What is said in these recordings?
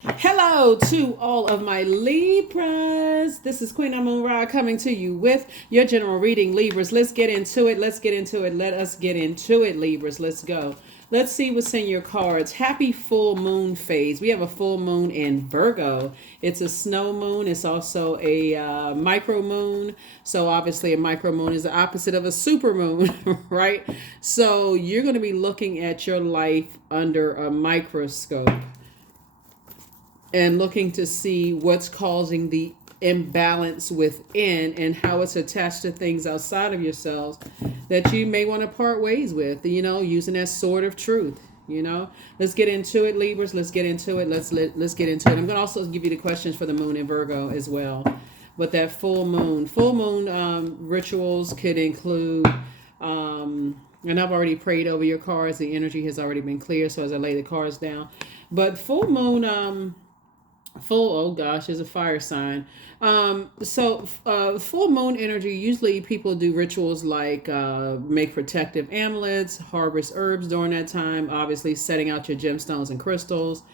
Hello to all of my Libras. This is Queen Amun Ra coming to you with your general reading, Libras. Let's get into it. Let's get into it. Let us get into it, Libras. Let's go. Let's see what's in your cards. Happy full moon phase. We have a full moon in Virgo. It's a snow moon. It's also a micro moon. So obviously a micro moon is the opposite of a super moon, right? So you're going to be looking at your life under a microscope and looking to see what's causing the imbalance within and how it's attached to things outside of yourselves that you may want to part ways with, using that sword of truth. Let's get into it, Libras. Let's get into it. Let's get into it. I'm going to also give you the questions for the moon in Virgo as well. But that full moon rituals could include and I've already prayed over your cards. The energy has already been clear, so as I lay the cards down. But oh gosh, is a fire sign. Full moon energy, usually people do rituals like make protective amulets, harvest herbs during that time, obviously setting out your gemstones and crystals,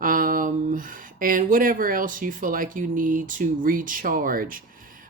and whatever else you feel like you need to recharge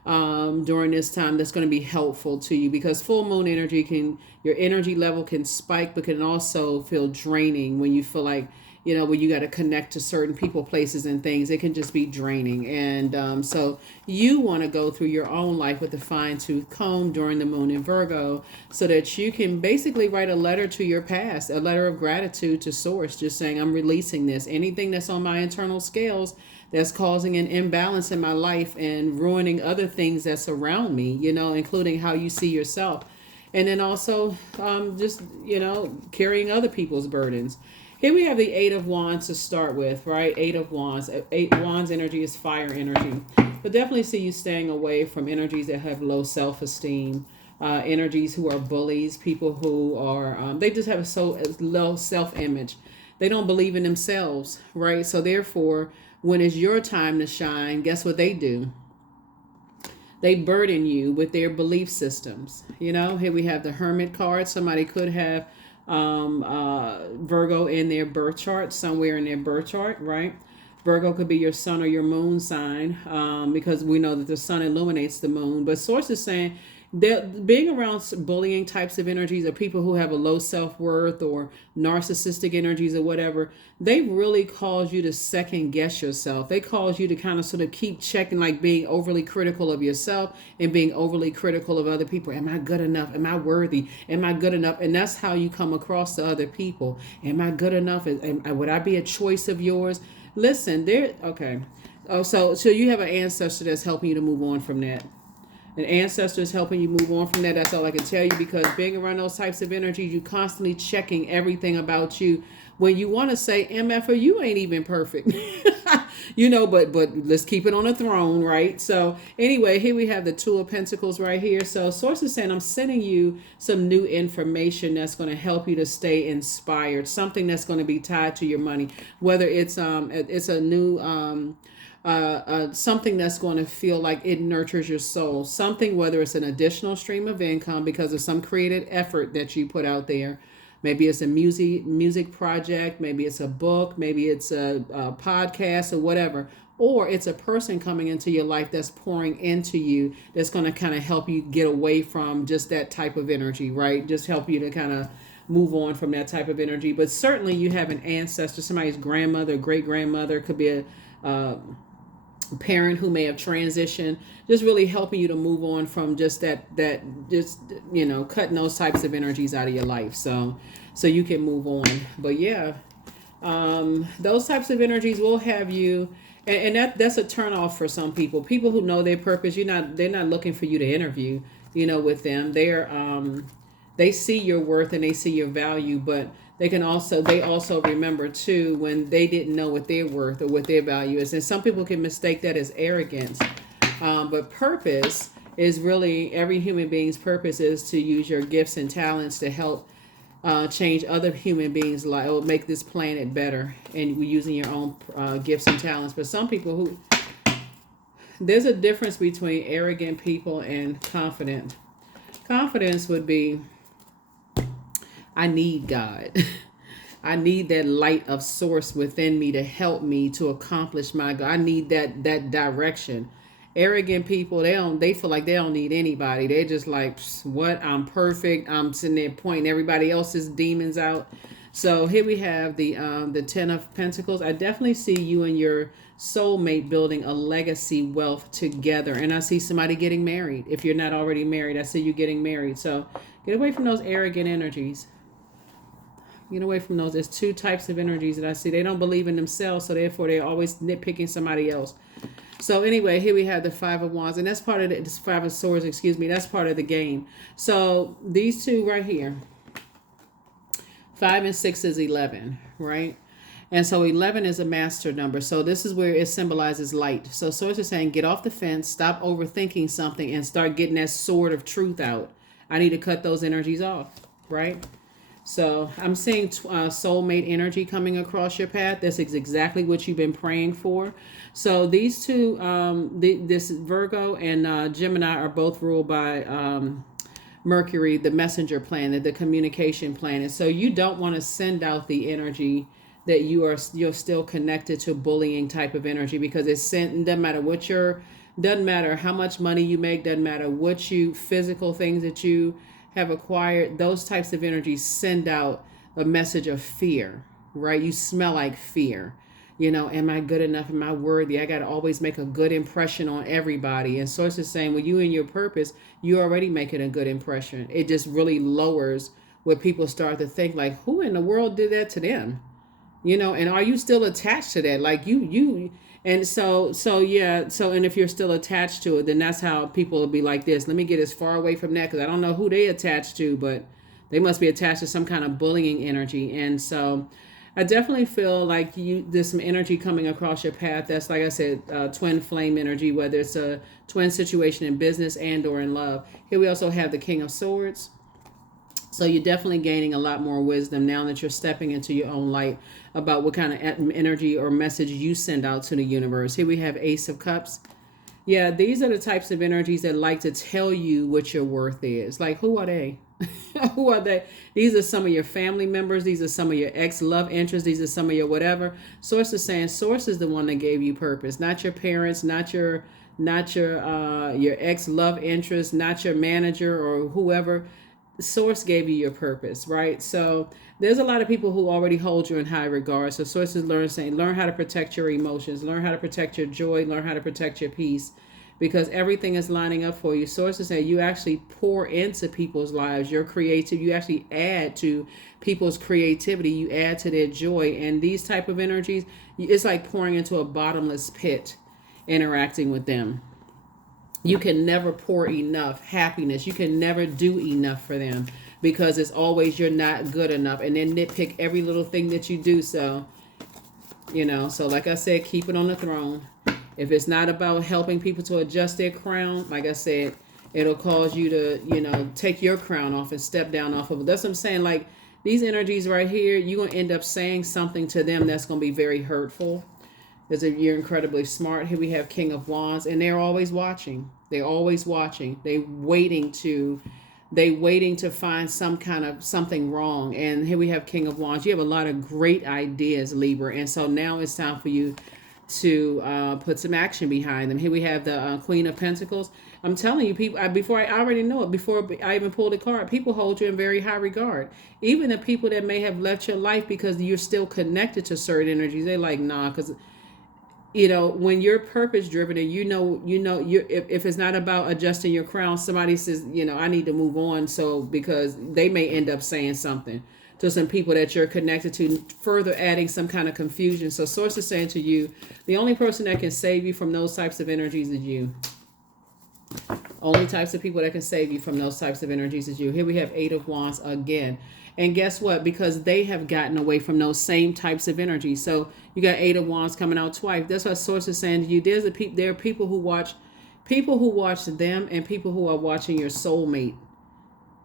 during this time that's going to be helpful to you, because full moon energy your energy level can spike, but can also feel draining when you feel like, when you got to connect to certain people, places, and things. It can just be draining. And so you want to go through your own life with a fine tooth comb during the moon in Virgo, so that you can basically write a letter to your past, a letter of gratitude to source, just saying, I'm releasing this. Anything that's on my internal scales that's causing an imbalance in my life and ruining other things that's around me, including how you see yourself. And then also just, carrying other people's burdens. Here we have the Eight of Wands to start with, right? Eight of Wands. Eight Wands energy is fire energy. But definitely see you staying away from energies that have low self-esteem, energies who are bullies, people who are, they just have so low self-image. They don't believe in themselves, right? So therefore, when it's your time to shine, guess what they do? They burden you with their belief systems. Here we have the Hermit card. Somebody could have Virgo in their birth chart, somewhere in their birth chart, right? Virgo could be your sun or your moon sign, because we know that the sun illuminates the moon. But source is saying that being around bullying types of energies, or people who have a low self-worth or narcissistic energies or whatever, they really cause you to second guess yourself. They cause you to kind of sort of keep checking, like being overly critical of yourself and being overly critical of other people. Am I good enough? Am I worthy? Am I good enough? And that's how you come across to other people. Am I good enough? Would I be a choice of yours? Listen, okay. Oh, so you have an ancestor that's helping you to move on from that. An ancestor is helping you move on from that. That's all I can tell you, because being around those types of energies, you constantly checking everything about you. When you want to say, MF, you ain't even perfect. But let's keep it on a throne, right? So anyway, here we have the Two of Pentacles right here. So source is saying, I'm sending you some new information that's going to help you to stay inspired. Something that's going to be tied to your money, whether it's a new something that's going to feel like it nurtures your soul. Something, whether it's an additional stream of income because of some creative effort that you put out there. Maybe it's a music project. Maybe it's a book. Maybe it's a podcast or whatever. Or it's a person coming into your life that's pouring into you, that's going to kind of help you get away from just that type of energy, right? Just help you to kind of move on from that type of energy. But certainly you have an ancestor, somebody's grandmother, great grandmother, could be a parent who may have transitioned, just really helping you to move on from just that just cutting those types of energies out of your life, so you can move on. But yeah, those types of energies will have you, and that's a turn off for some people who know their purpose. They're not looking for you to interview with them. They see your worth and they see your value, but they also remember too when they didn't know what their worth or what their value is. And some people can mistake that as arrogance. But purpose is really, every human being's purpose is to use your gifts and talents to help change other human beings' life, or make this planet better, and using your own gifts and talents. But some people there's a difference between arrogant people and confident. Confidence would be, I need God. I need that light of source within me to help me to accomplish my goal. I need that direction. Arrogant people, they feel like they don't need anybody. They just like, what, I'm perfect. I'm sitting there pointing everybody else's demons out. So here we have the 10 of Pentacles. I definitely see you and your soulmate building a legacy wealth together. And I see somebody getting married. If you're not already married, I see you getting married. So get away from those arrogant energies. Get away from those. There's two types of energies that I see. They don't believe in themselves, so therefore they're always nitpicking somebody else. So anyway, here we have the Five of Wands, and that's part of this Five of Swords, excuse me. That's part of the game. So these two right here, 5 and 6 is 11, right? And so 11 is a master number. So this is where it symbolizes light. So Swords is saying, get off the fence, stop overthinking something, and start getting that sword of truth out. I need to cut those energies off, right? So I'm seeing soulmate energy coming across your path. This is exactly what you've been praying for. So these two, this Virgo and Gemini are both ruled by Mercury, the messenger planet, the communication planet. So you don't want to send out the energy that you're still connected to bullying type of energy, because it's sent. Doesn't matter what doesn't matter how much money you make, doesn't matter what physical things that you have acquired, those types of energies send out a message of fear, right? You smell like fear. Am I good enough? Am I worthy? I got to always make a good impression on everybody. And Source is saying, well, you and your purpose, you're already making a good impression. It just really lowers where people start to think like, who in the world did that to them? And are you still attached to that? Like and and if you're still attached to it, then that's how people will be like this. Let me get as far away from that, because I don't know who they attached to, but they must be attached to some kind of bullying energy. And so I definitely feel like there's some energy coming across your path. That's, like I said, twin flame energy, whether it's a twin situation in business and or in love. Here we also have the King of Swords. So you're definitely gaining a lot more wisdom now that you're stepping into your own light about what kind of energy or message you send out to the universe. Here we have Ace of Cups. Yeah, these are the types of energies that like to tell you what your worth is. Like, who are they? Who are they? These are some of your family members. These are some of your ex-love interests. These are some of your whatever. Source is saying Source is the one that gave you purpose, not your parents, not your ex-love interest, not your manager or whoever. Source gave you your purpose, right? So there's a lot of people who already hold you in high regard. So Source is learn how to protect your emotions, learn how to protect your joy, learn how to protect your peace, because everything is lining up for you. Source is saying you actually pour into people's lives. You're creative. You actually add to people's creativity. You add to their joy. And these type of energies, it's like pouring into a bottomless pit, interacting with them. You can never pour enough happiness. You can never do enough for them, because it's always you're not good enough, and then nitpick every little thing that you do. So, so like I said, keep it on the throne. If it's not about helping people to adjust their crown, like I said, it'll cause you to, take your crown off and step down off of it. That's what I'm saying. Like these energies right here, you're going to end up saying something to them that's going to be very hurtful. You're incredibly smart. Here we have King of Wands, and they're always watching. They're always watching. They're waiting to find something wrong. And here we have King of Wands. You have a lot of great ideas, Libra. And so now it's time for you to put some action behind them. Here we have the Queen of Pentacles. I'm telling you, people, I already know it. Before I even pulled a card, people hold you in very high regard. Even the people that may have left your life because you're still connected to certain energies, they're like, nah, because when you're purpose driven and if it's not about adjusting your crown, somebody says, I need to move on. So because they may end up saying something to some people that you're connected to, further adding some kind of confusion. So Source is saying to you, the only person that can save you from those types of energies is you. Only types of people that can save you from those types of energies is you. Here we have Eight of Wands again. And guess what? Because they have gotten away from those same types of energies. So you got Eight of Wands coming out twice. That's what Source is saying to you. There are people who watch them, and people who are watching your soulmate.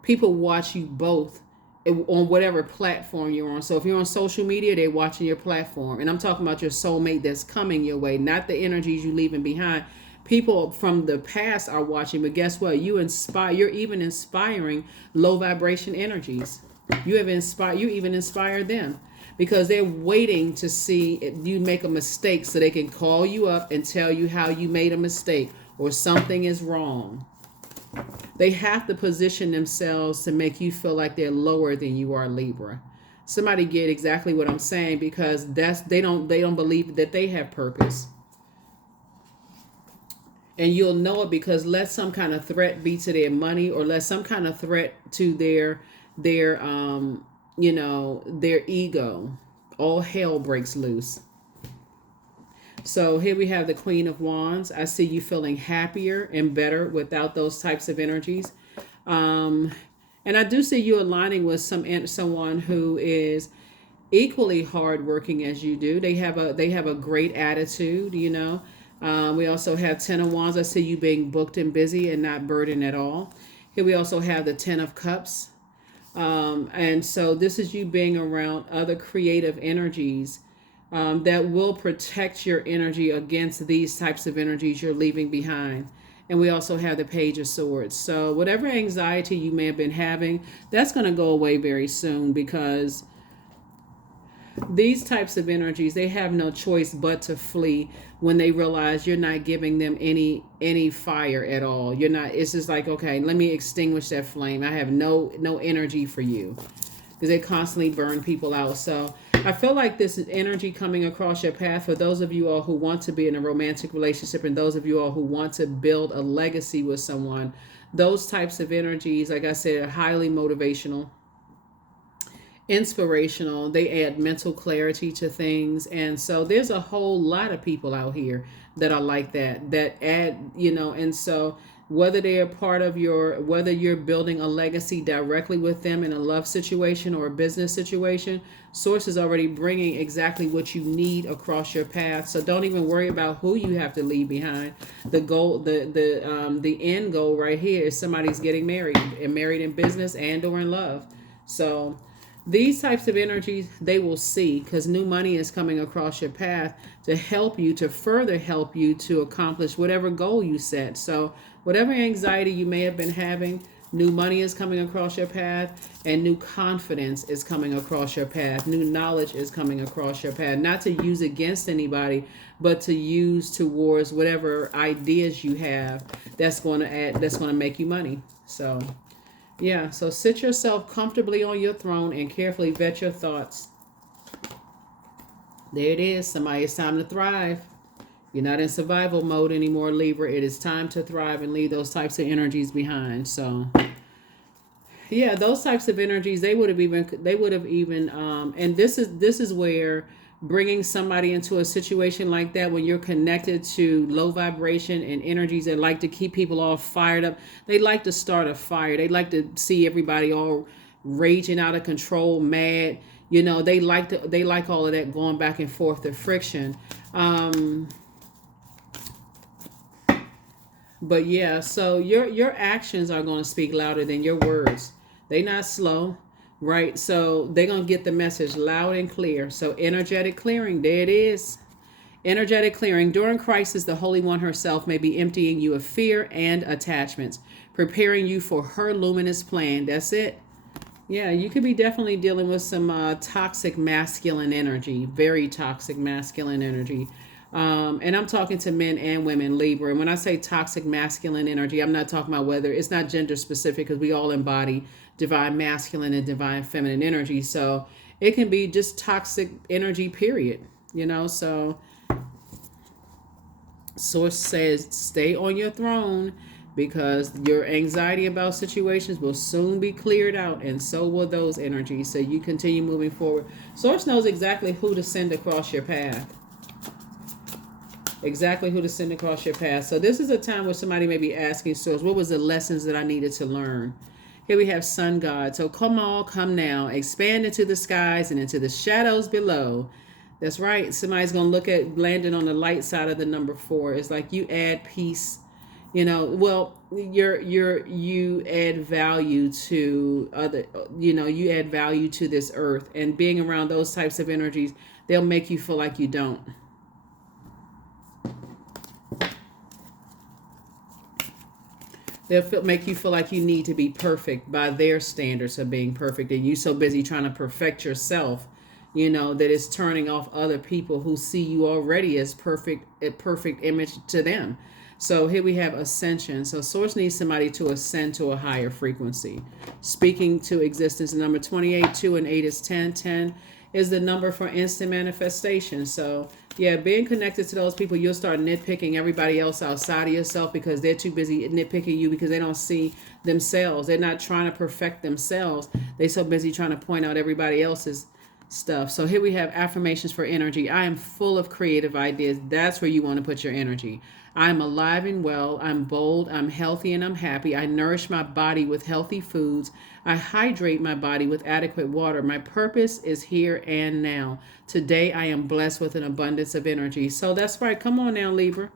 People watch you both on whatever platform you're on. So if you're on social media, they're watching your platform. And I'm talking about your soulmate that's coming your way, not the energies you leaving behind. People from the past are watching, but guess what? You're even inspiring low vibration energies. You even inspire them, because they're waiting to see if you make a mistake so they can call you up and tell you how you made a mistake or something is wrong. They have to position themselves to make you feel like they're lower than you are, Libra. Somebody get exactly what I'm saying, because they don't believe that they have purpose. And you'll know it because let some kind of threat be to their money, or let some kind of threat to their ego. All hell breaks loose. So here we have the Queen of Wands. I see you feeling happier and better without those types of energies. And I do see you aligning with someone who is equally hardworking as you do. They have a great attitude. We also have Ten of Wands. I see you being booked and busy and not burdened at all. Here we also have the Ten of Cups. And so this is you being around other creative energies that will protect your energy against these types of energies you're leaving behind. And we also have the Page of Swords. So whatever anxiety you may have been having, that's going to go away very soon, because these types of energies, they have no choice but to flee when they realize you're not giving them any fire at all. You're not. It's just like, okay, let me extinguish that flame. I have no energy for you, because they constantly burn people out. So I feel like this is energy coming across your path for those of you all who want to be in a romantic relationship, and those of you all who want to build a legacy with someone. Those types of energies, like I said, are highly motivational, inspirational. They add mental clarity to things. And so there's a whole lot of people out here that are like that add, and so whether they're part of whether you're building a legacy directly with them in a love situation or a business situation, Source is already bringing exactly what you need across your path. So don't even worry about who you have to leave behind. The goal, the end goal right here is somebody's getting married, and married in business and or in love. So these types of energies, they will see, because new money is coming across your path to help you, to further help you to accomplish whatever goal you set. So whatever anxiety you may have been having, new money is coming across your path, and new confidence is coming across your path. New knowledge is coming across your path, not to use against anybody, but to use towards whatever ideas you have that's going to make you money. So yeah, so sit yourself comfortably on your throne and carefully vet your thoughts. There it is. Somebody, it's time to thrive. You're not in survival mode anymore, Libra. It is time to thrive and leave those types of energies behind. So yeah, those types of energies, they would have even and this is where bringing somebody into a situation like that, when you're connected to low vibration and energies that like to keep people all fired up. They like to start a fire. They like to see everybody all raging out of control, mad. They like all of that going back and forth, the friction. But yeah, so your actions are going to speak louder than your words. They not slow, right? So they're going to get the message loud and clear. So energetic clearing, there it is. Energetic clearing. During crisis, the Holy One herself may be emptying you of fear and attachments, preparing you for her luminous plan. That's it. Yeah, you could be definitely dealing with some toxic masculine energy, very toxic masculine energy. And I'm talking to men and women, Libra. And when I say toxic masculine energy, I'm not talking about whether it's not gender specific, because we all embody divine masculine and divine feminine energy. So it can be just toxic energy, period. So Source says stay on your throne, because your anxiety about situations will soon be cleared out, and so will those energies. So you continue moving forward. Source knows exactly who to send across your path. Exactly who to send across your path. So this is a time where somebody may be asking Source, what was the lessons that I needed to learn? Here we have Sun God. So come now, expand into the skies and into the shadows below. That's right. Somebody's going to look at landing on the light side of the number 4. It's like you add peace. You add value to you add value to this earth, and being around those types of energies, they'll make you feel like you don't. They'll make you feel like you need to be perfect by their standards of being perfect, and you so busy trying to perfect yourself, that is turning off other people who see you already as a perfect image to them. So here we have ascension. So source needs somebody to ascend to a higher frequency. Speaking to existence, number 28, 2 and 8 is 10. 10 is the number for instant manifestation. So yeah, being connected to those people, you'll start nitpicking everybody else outside of yourself because they're too busy nitpicking you because they don't see themselves. They're not trying to perfect themselves. They're so busy trying to point out everybody else's stuff. So here we have affirmations for energy. I am full of creative ideas. That's where you want to put your energy. I'm alive and well. I'm bold. I'm healthy and I'm happy. I nourish my body with healthy foods. I hydrate my body with adequate water. My purpose is here and now. Today I am blessed with an abundance of energy. So that's right. Come on now, Libra.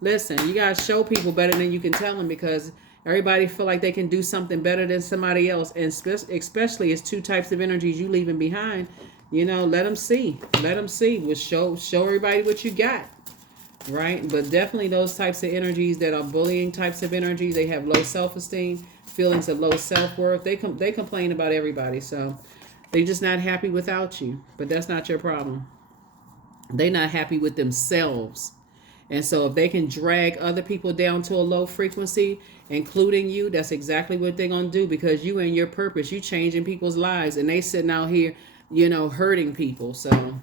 Listen, you got to show people better than you can tell them because everybody feel like they can do something better than somebody else. And especially it's two types of energies you leaving behind. Let them see. Let them see. Show everybody what you got. Right? But definitely those types of energies that are bullying types of energies, they have low self-esteem, feelings of low self-worth. They complain about everybody. So they're just not happy without you. But that's not your problem. They're not happy with themselves. And so if they can drag other people down to a low frequency, including you, that's exactly what they're going to do because you and your purpose, you changing people's lives and they sitting out here, hurting people. So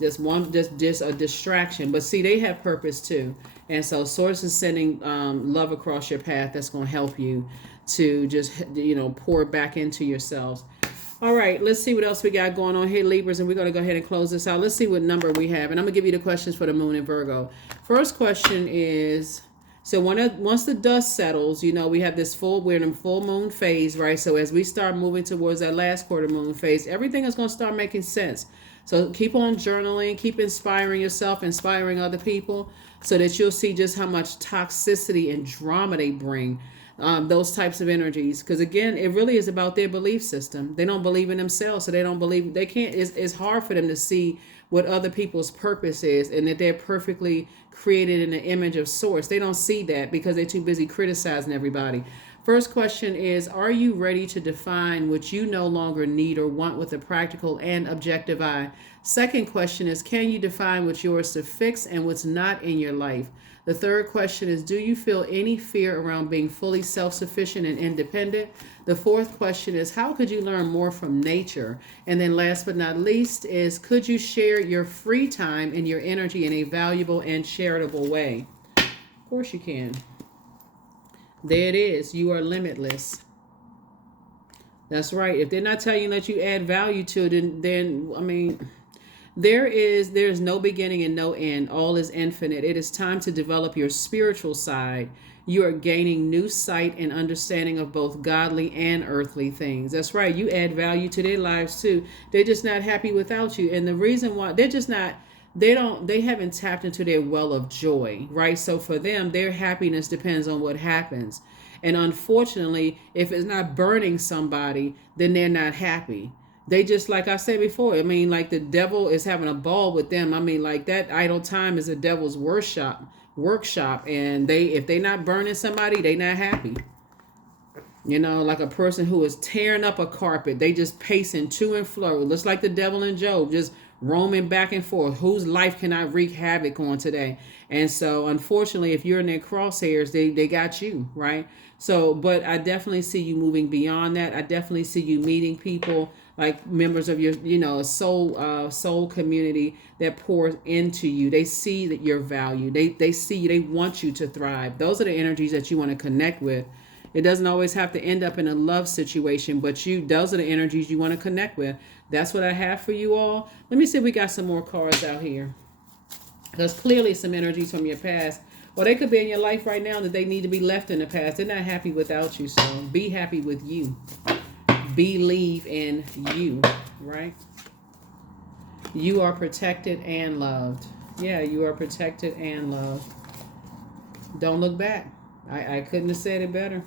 just a distraction. But see, they have purpose too. And so source is sending love across your path that's going to help you to just, pour back into yourselves. All right, let's see what else we got going on here, Libras, and we're going to go ahead and close this out. Let's see what number we have, and I'm going to give you the questions for the moon and Virgo. First question is, so once the dust settles, we have we're in a full moon phase, right? So as we start moving towards that last quarter moon phase, everything is going to start making sense. So keep on journaling, keep inspiring yourself, inspiring other people, so that you'll see just how much toxicity and drama they bring. Those types of energies, because again, it really is about their belief system. They don't believe in themselves, so they don't believe they can't. It's hard for them to see what other people's purpose is and that they're perfectly created in the image of source. They don't see that because they're too busy criticizing everybody. First question is, are you ready to define what you no longer need or want with a practical and objective eye? Second question is, can you define what's yours to fix and what's not in your life? The third question is, do you feel any fear around being fully self-sufficient and independent? The fourth question is, how could you learn more from nature? And then last but not least is, could you share your free time and your energy in a valuable and charitable way? Of course you can. There it is. You are limitless. That's right. If they're not telling you that you add value to it, then I mean, there's no beginning and no end. All is infinite. It is time to develop your spiritual side. You are gaining new sight and understanding of both godly and earthly things. That's right. You add value to their lives too. They're just not happy without you. And the reason why they haven't tapped into their well of joy, right? So for them, their happiness depends on what happens. And unfortunately, if it's not burning somebody, then they're not happy. They just, like I said before, I mean, like the devil is having a ball with them. I mean, like that idle time is the devil's workshop. And if they're not burning somebody, they're not happy. Like a person who is tearing up a carpet, they just pacing to and fro. Looks like the devil and Job, just roaming back and forth. Whose life can I wreak havoc on today? And so, unfortunately, if you're in their crosshairs, they got you, right? So, but I definitely see you moving beyond that. I definitely see you meeting people like members of your, soul community that pours into you. They see that your value. They see you. They want you to thrive. Those are the energies that you want to connect with. It doesn't always have to end up in a love situation, but those are the energies you want to connect with. That's what I have for you all. Let me see if we got some more cards out here. There's clearly some energies from your past. Or they could be in your life right now that they need to be left in the past. They're not happy without you, so be happy with you. Believe in you, right? You are protected and loved. Yeah, you are protected and loved. Don't look back. I couldn't have said it better.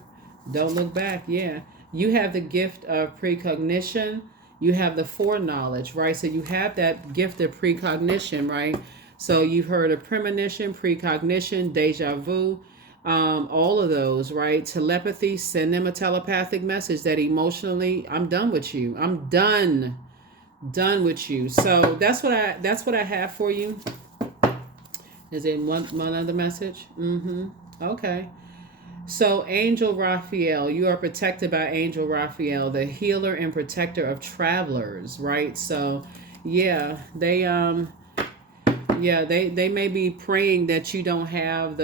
Don't look back. Yeah. You have the gift of precognition. You have the foreknowledge, right? So you have that gift of precognition, right? So you've heard of premonition, precognition, deja vu, all of those, right? Telepathy, send them a telepathic message that emotionally, I'm done with you. I'm done. Done with you. So that's what I have for you. Is it one other message? Mm-hmm. Okay. So Angel Raphael, you are protected by Angel Raphael, the healer and protector of travelers, right? So yeah, they may be praying that you don't have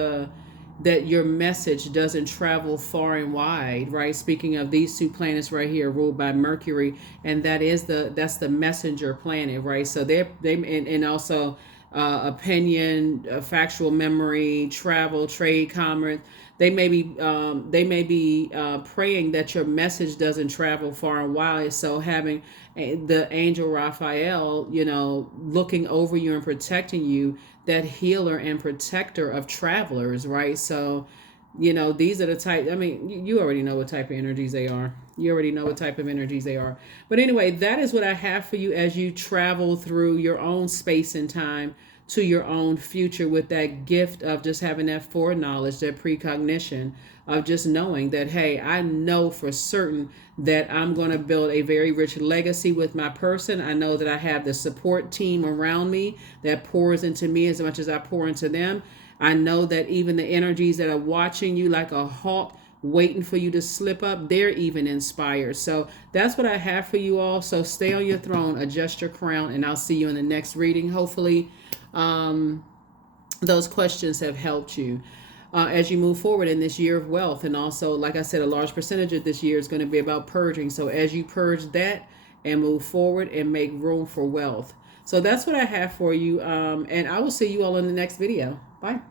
that your message doesn't travel far and wide, right? Speaking of these two planets right here ruled by Mercury, and that's the messenger planet, right? So and also opinion, factual memory, travel, trade, commerce. They may be praying that your message doesn't travel far and wide. So having the angel Raphael, looking over you and protecting you, that healer and protector of travelers, right? So, these are the type. I mean, you already know what type of energies they are. You already know what type of energies they are. But anyway, that is what I have for you as you travel through your own space and time to your own future with that gift of just having that foreknowledge, that precognition of just knowing that, hey, I know for certain that I'm going to build a very rich legacy with my person. I know that I have the support team around me that pours into me as much as I pour into them. I know that even the energies that are watching you like a hawk, waiting for you to slip up, they're even inspired. So that's what I have for you all. So stay on your throne, adjust your crown, and I'll see you in the next reading. Hopefully, those questions have helped you as you move forward in this year of wealth. And also, like I said, a large percentage of this year is going to be about purging. So as you purge that and move forward and make room for wealth. So that's what I have for you. And I will see you all in the next video. Bye.